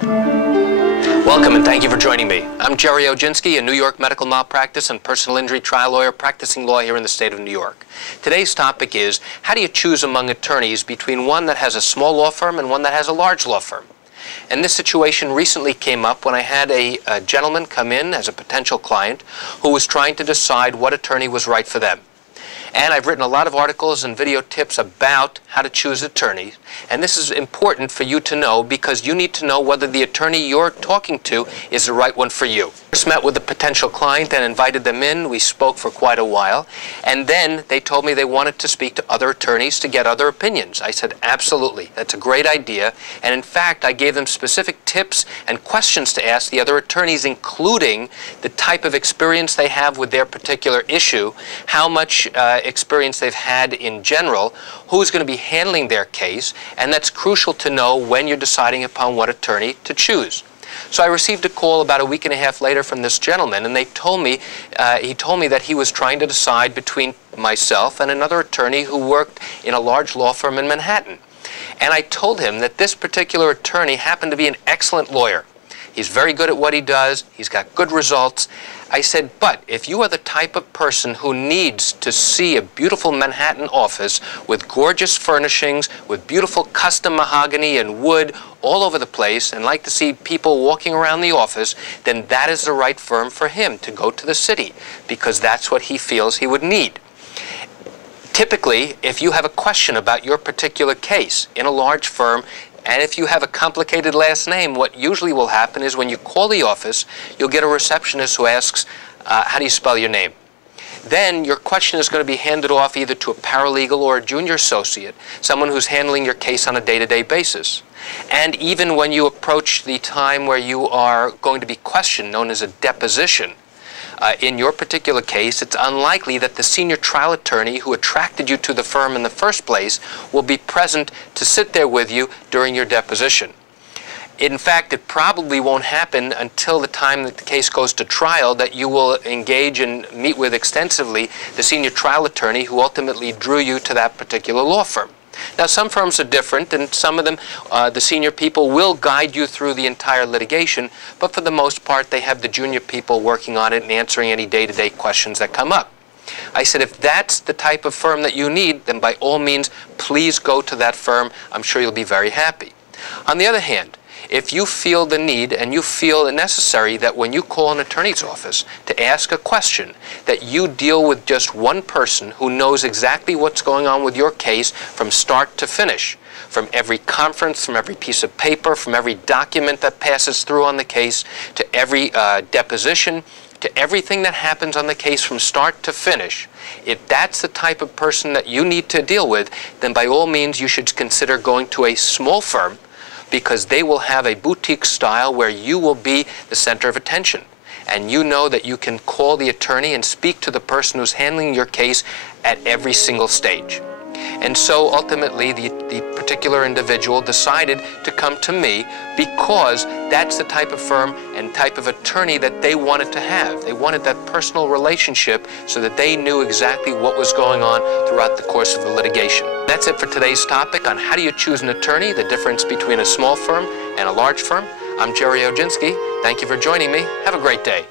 Welcome and thank you for joining me. I'm Gerry Oginski, a New York medical malpractice and personal injury trial lawyer practicing law here in the state of New York. Today's topic is, how do you choose among attorneys between one that has a small law firm and one that has a large law firm? And this situation recently came up when I had a gentleman come in as a potential client who was trying to decide what attorney was right for them. And I've written a lot of articles and video tips about how to choose attorneys. And this is important for you to know because you need to know whether the attorney you're talking to is the right one for you. I first met with a potential client and invited them in. We spoke for quite a while. And then they told me they wanted to speak to other attorneys to get other opinions. I said, absolutely, that's a great idea. And in fact, I gave them specific tips and questions to ask the other attorneys, including the type of experience they have with their particular issue, how much experience they've had in general, who's going to be handling their case, and that's crucial to know when you're deciding upon what attorney to choose. So I received a call about a week and a half later from this gentleman, and he told me that he was trying to decide between myself and another attorney who worked in a large law firm in Manhattan. And I told him that this particular attorney happened to be an excellent lawyer. He's very good at what he does. He's got good results. I said, but if you are the type of person who needs to see a beautiful Manhattan office with gorgeous furnishings, with beautiful custom mahogany and wood all over the place, and like to see people walking around the office, then that is the right firm for him to go to the city, because that's what he feels he would need. Typically, if you have a question about your particular case in a large firm, and if you have a complicated last name, what usually will happen is when you call the office, you'll get a receptionist who asks, how do you spell your name? Then your question is going to be handed off either to a paralegal or a junior associate, someone who's handling your case on a day-to-day basis. And even when you approach the time where you are going to be questioned, known as a deposition, in your particular case, it's unlikely that the senior trial attorney who attracted you to the firm in the first place will be present to sit there with you during your deposition. In fact, it probably won't happen until the time that the case goes to trial that you will engage and meet with extensively the senior trial attorney who ultimately drew you to that particular law firm. Now, some firms are different, and some of them, the senior people will guide you through the entire litigation, but for the most part, they have the junior people working on it and answering any day-to-day questions that come up. I said, if that's the type of firm that you need, then by all means, please go to that firm. I'm sure you'll be very happy. On the other hand, if you feel the need and you feel it necessary that when you call an attorney's office to ask a question, that you deal with just one person who knows exactly what's going on with your case from start to finish, from every conference, from every piece of paper, from every document that passes through on the case, to every deposition, to everything that happens on the case from start to finish. If that's the type of person that you need to deal with, then by all means you should consider going to a small firm, because they will have a boutique style where you will be the center of attention. And you know that you can call the attorney and speak to the person who's handling your case at every single stage. And so ultimately the particular individual decided to come to me because that's the type of firm and type of attorney that they wanted to have. They wanted that personal relationship so that they knew exactly what was going on throughout the course of the litigation. That's it for today's topic on how do you choose an attorney, the difference between a small firm and a large firm. I'm Gerry Oginski. Thank you for joining me. Have a great day.